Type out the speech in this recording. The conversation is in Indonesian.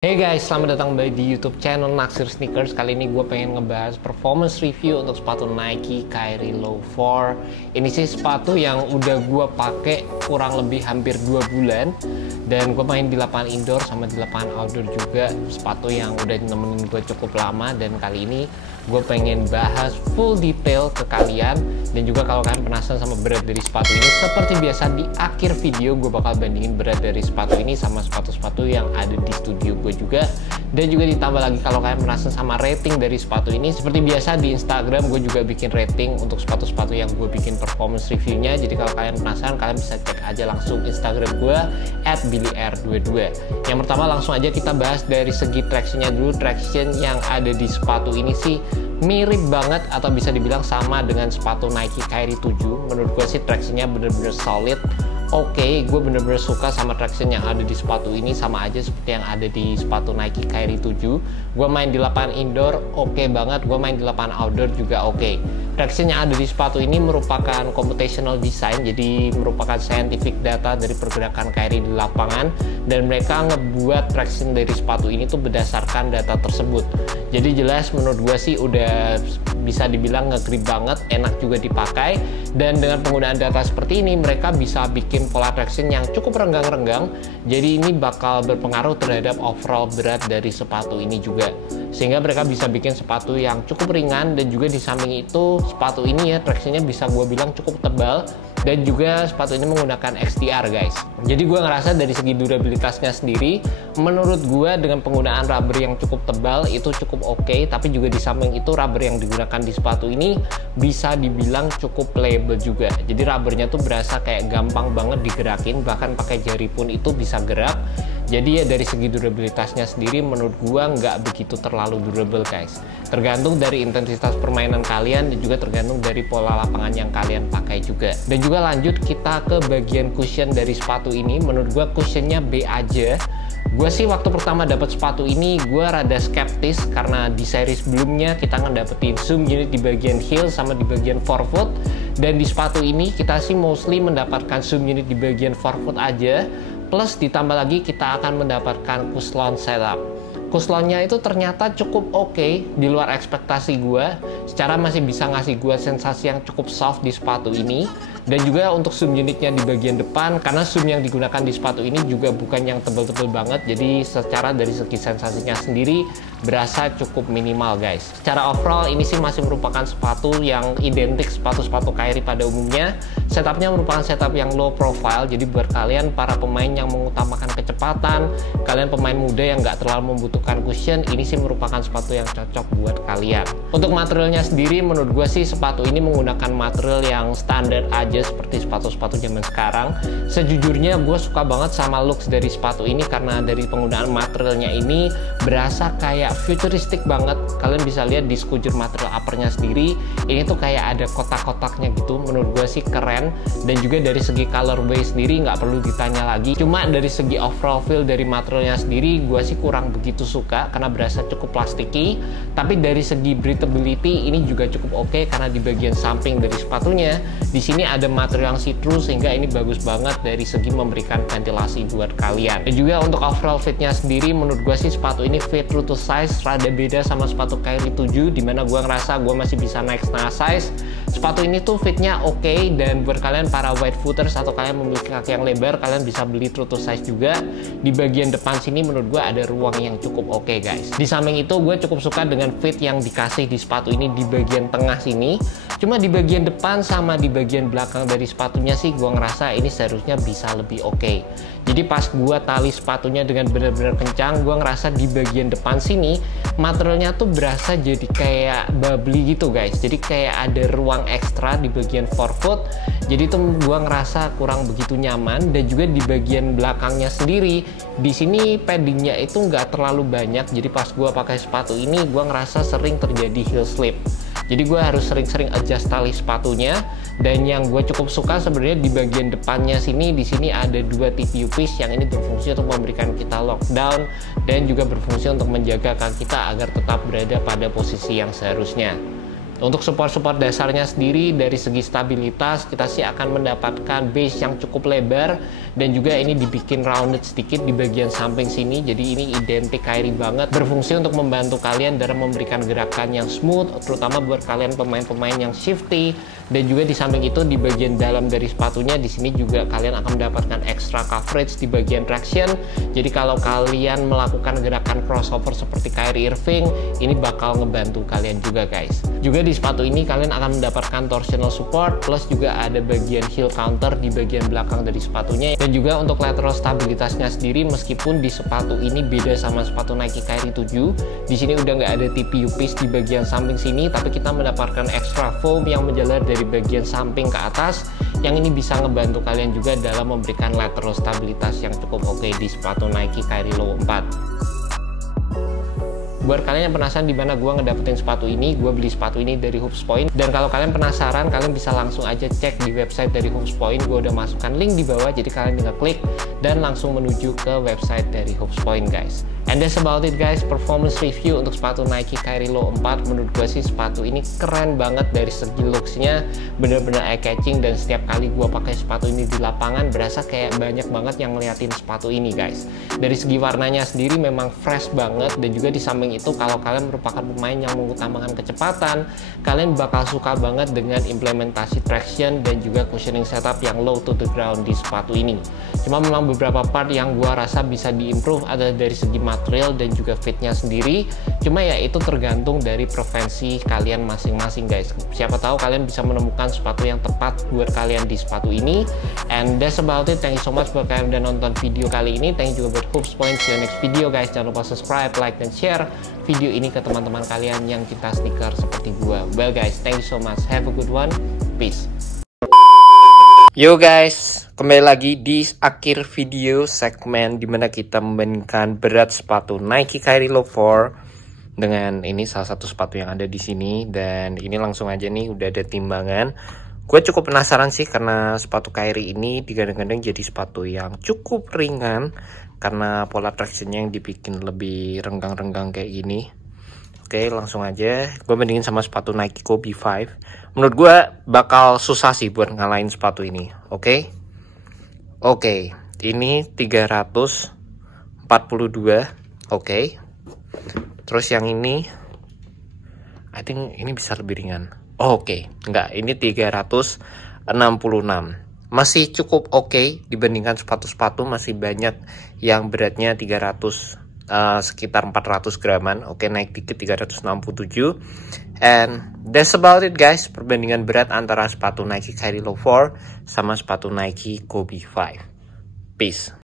Hey guys, selamat datang kembali di YouTube channel Naksir Sneakers. Kali ini gue pengen ngebahas performance review untuk sepatu Nike Kyrie Low 4. Ini sih sepatu yang udah gue pakai kurang lebih hampir 2 bulan. Dan gue main di lapangan indoor sama di lapangan outdoor juga. Sepatu yang udah nemenin gue cukup lama. Dan kali ini gue pengen bahas full detail ke kalian. Dan juga kalau kalian penasaran sama berat dari sepatu ini, seperti biasa di akhir video gue bakal bandingin berat dari sepatu ini sama sepatu-sepatu yang ada di studio gue juga. Dan juga ditambah lagi kalau kalian penasaran sama rating dari sepatu ini, seperti biasa di Instagram gue juga bikin rating untuk sepatu-sepatu yang gue bikin performance reviewnya. Jadi kalau kalian penasaran, kalian bisa cek aja langsung Instagram gue @billyr22. Yang pertama langsung aja kita bahas dari segi tractionnya dulu. Traction yang ada di sepatu ini sih mirip banget atau bisa dibilang sama dengan sepatu Nike Kyrie 7. Menurut gue sih tractionnya bener-bener solid. Oke, gue bener-bener suka sama traction yang ada di sepatu ini, sama aja seperti yang ada di sepatu Nike Kyrie 7. Gue main di lapangan indoor, oke banget. Gue main di lapangan outdoor juga oke. Traction yang ada di sepatu ini merupakan computational design, jadi merupakan scientific data dari pergerakan Kyrie di lapangan, dan mereka ngebuat traction dari sepatu ini tuh berdasarkan data tersebut. Jadi jelas menurut gue sih udah bisa dibilang nge-grip banget, enak juga dipakai, dan dengan penggunaan data seperti ini mereka bisa bikin pola traction yang cukup renggang-renggang. Jadi ini bakal berpengaruh terhadap overall berat dari sepatu ini juga, sehingga mereka bisa bikin sepatu yang cukup ringan. Dan juga di samping itu sepatu ini ya tractionnya bisa gue bilang cukup tebal, dan juga sepatu ini menggunakan XTR guys. Jadi gue ngerasa dari segi durabilitasnya sendiri, menurut gue dengan penggunaan rubber yang cukup tebal itu cukup oke. Tapi juga di samping itu rubber yang digunakan di sepatu ini bisa dibilang cukup playable juga. Jadi rubbernya tuh berasa kayak gampang banget digerakin, bahkan pakai jari pun itu bisa gerak. Jadi ya dari segi durabilitasnya sendiri menurut gua nggak begitu terlalu durable guys. Tergantung dari intensitas permainan kalian, dan juga tergantung dari pola lapangan yang kalian pakai juga. Dan juga lanjut kita ke bagian cushion dari sepatu ini. Menurut gua cushionnya B aja. Gue sih waktu pertama dapat sepatu ini gue rada skeptis, karena di seri sebelumnya kita ngedapetin zoom unit di bagian heel sama di bagian forefoot, dan di sepatu ini kita sih mostly mendapatkan zoom unit di bagian forefoot aja, plus ditambah lagi kita akan mendapatkan Cushlon setup. Cushlonnya itu ternyata cukup oke, di luar ekspektasi gue. Secara masih bisa ngasih gue sensasi yang cukup soft di sepatu ini. Dan juga untuk zoom unitnya di bagian depan, karena zoom yang digunakan di sepatu ini juga bukan yang tebel-tebel banget. Jadi secara dari segi sensasinya sendiri berasa cukup minimal guys. Secara overall ini sih masih merupakan sepatu yang identik sepatu-sepatu Kyrie pada umumnya. Setupnya merupakan setup yang low profile. Jadi buat kalian para pemain yang mengutamakan kecepatan, kalian pemain muda yang nggak terlalu membutuhkan cushion, ini sih merupakan sepatu yang cocok buat kalian. Untuk materialnya sendiri menurut gue sih sepatu ini menggunakan material yang standar aja seperti sepatu-sepatu zaman sekarang. Sejujurnya gue suka banget sama looks dari sepatu ini, karena dari penggunaan materialnya ini berasa kayak futuristik banget. Kalian bisa lihat di sekujur material uppernya sendiri, ini tuh kayak ada kotak-kotaknya gitu. Menurut gue sih keren. Dan juga dari segi colorway sendiri nggak perlu ditanya lagi. Cuma dari segi overall feel dari materialnya sendiri gue sih kurang begitu suka, karena berasa cukup plastiki. Tapi dari segi breathability ini juga cukup oke, karena di bagian samping dari sepatunya di sini ada material yang see-through, sehingga ini bagus banget dari segi memberikan ventilasi buat kalian. Dan juga untuk overall fitnya sendiri menurut gue sih sepatu ini fit true to size, rada beda sama sepatu Kyrie 7, dimana gue ngerasa gue masih bisa naik setengah size. Sepatu ini tuh fitnya oke, dan buat kalian para wide footers atau kalian memiliki kaki yang lebar, kalian bisa beli true to size juga. Di bagian depan sini menurut gue ada ruang yang cukup oke guys. Di samping itu gue cukup suka dengan fit yang dikasih di sepatu ini di bagian tengah sini. Cuma di bagian depan sama di bagian belakang dari sepatunya sih gue ngerasa ini seharusnya bisa lebih oke. Jadi pas gue tali sepatunya dengan benar-benar kencang, gue ngerasa di bagian depan sini materialnya tuh berasa jadi kayak bubbly gitu guys. Jadi kayak ada ruang ekstra di bagian forefoot. Jadi tuh gue ngerasa kurang begitu nyaman. Dan juga di bagian belakangnya sendiri, di sini paddingnya itu nggak terlalu banyak. Jadi pas gue pakai sepatu ini gue ngerasa sering terjadi heel slip. Jadi gue harus sering-sering adjust tali sepatunya. Dan yang gue cukup suka sebenarnya di bagian depannya sini, di sini ada dua TPU piece yang ini berfungsi untuk memberikan kita lockdown, dan juga berfungsi untuk menjaga kaki kita agar tetap berada pada posisi yang seharusnya. Untuk support-support dasarnya sendiri dari segi stabilitas kita sih akan mendapatkan base yang cukup lebar, dan juga ini dibikin rounded sedikit di bagian samping sini. Jadi ini identik Kyrie banget, berfungsi untuk membantu kalian dalam memberikan gerakan yang smooth, terutama buat kalian pemain-pemain yang shifty. Dan juga di samping itu di bagian dalam dari sepatunya di sini juga kalian akan mendapatkan extra coverage di bagian traction. Jadi kalau kalian melakukan gerakan crossover seperti Kyrie Irving, ini bakal ngebantu kalian juga guys. Juga di sepatu ini kalian akan mendapatkan torsional support, plus juga ada bagian heel counter di bagian belakang dari sepatunya. Dan juga untuk lateral stabilitasnya sendiri, meskipun di sepatu ini beda sama sepatu Nike Kyrie 7, di sini udah nggak ada TPU piece di bagian samping sini, tapi kita mendapatkan extra foam yang menjalar dari bagian samping ke atas, yang ini bisa ngebantu kalian juga dalam memberikan lateral stabilitas yang cukup oke di sepatu Nike Kyrie Low 4. Buat kalian yang penasaran di mana gue ngedapetin sepatu ini, gue beli sepatu ini dari Hoops Point. Dan kalau kalian penasaran, kalian bisa langsung aja cek di website dari Hoops Point. Gue udah masukkan link di bawah, jadi kalian tinggal klik dan langsung menuju ke website dari Hoops Point guys. And that's about it guys, performance review untuk sepatu Nike Kyrie Low 4. Menurut gue sih sepatu ini keren banget dari segi looks-nya, bener-bener eye-catching. Dan setiap kali gue pakai sepatu ini di lapangan, berasa kayak banyak banget yang ngeliatin sepatu ini guys. Dari segi warnanya sendiri memang fresh banget, dan juga di samping itu kalau kalian merupakan pemain yang mengutamakan kecepatan, kalian bakal suka banget dengan implementasi traction dan juga cushioning setup yang low to the ground di sepatu ini. Cuma memang beberapa part yang gua rasa bisa diimprove ada dari segi material dan juga fitnya sendiri. Cuma ya itu tergantung dari preferensi kalian masing-masing guys. Siapa tahu kalian bisa menemukan sepatu yang tepat buat kalian di sepatu ini. And that's about it. Thank you so much buat kalian udah nonton video kali ini. Thank you juga buat Hoops Point. See you next video guys. Jangan lupa subscribe, like, dan share video ini ke teman-teman kalian yang cinta sneaker seperti gua. Well guys, thank you so much. Have a good one. Peace. Yo guys, kembali lagi di akhir video segmen dimana kita membandingkan berat sepatu Nike Kyrie Low 4 dengan ini salah satu sepatu yang ada di sini. Dan ini langsung aja nih udah ada timbangan. Gue cukup penasaran sih karena sepatu Kyrie ini digadang-gadang jadi sepatu yang cukup ringan karena pola tractionnya yang dibikin lebih renggang-renggang kayak gini. Oke, langsung aja gue bandingin sama sepatu Nike Kobe 5. Menurut gue bakal susah sih buat ngalahin sepatu ini. Oke, ini 342. Oke, terus yang ini I think ini bisa lebih ringan. Oke, enggak, ini 366. Masih cukup oke dibandingkan sepatu-sepatu, masih banyak yang beratnya 300 sekitar 400 graman. Oke, naik dikit 367. And that's about it guys, perbandingan berat antara sepatu Nike Kyrie Low 4 sama sepatu Nike Kobe 5. Peace.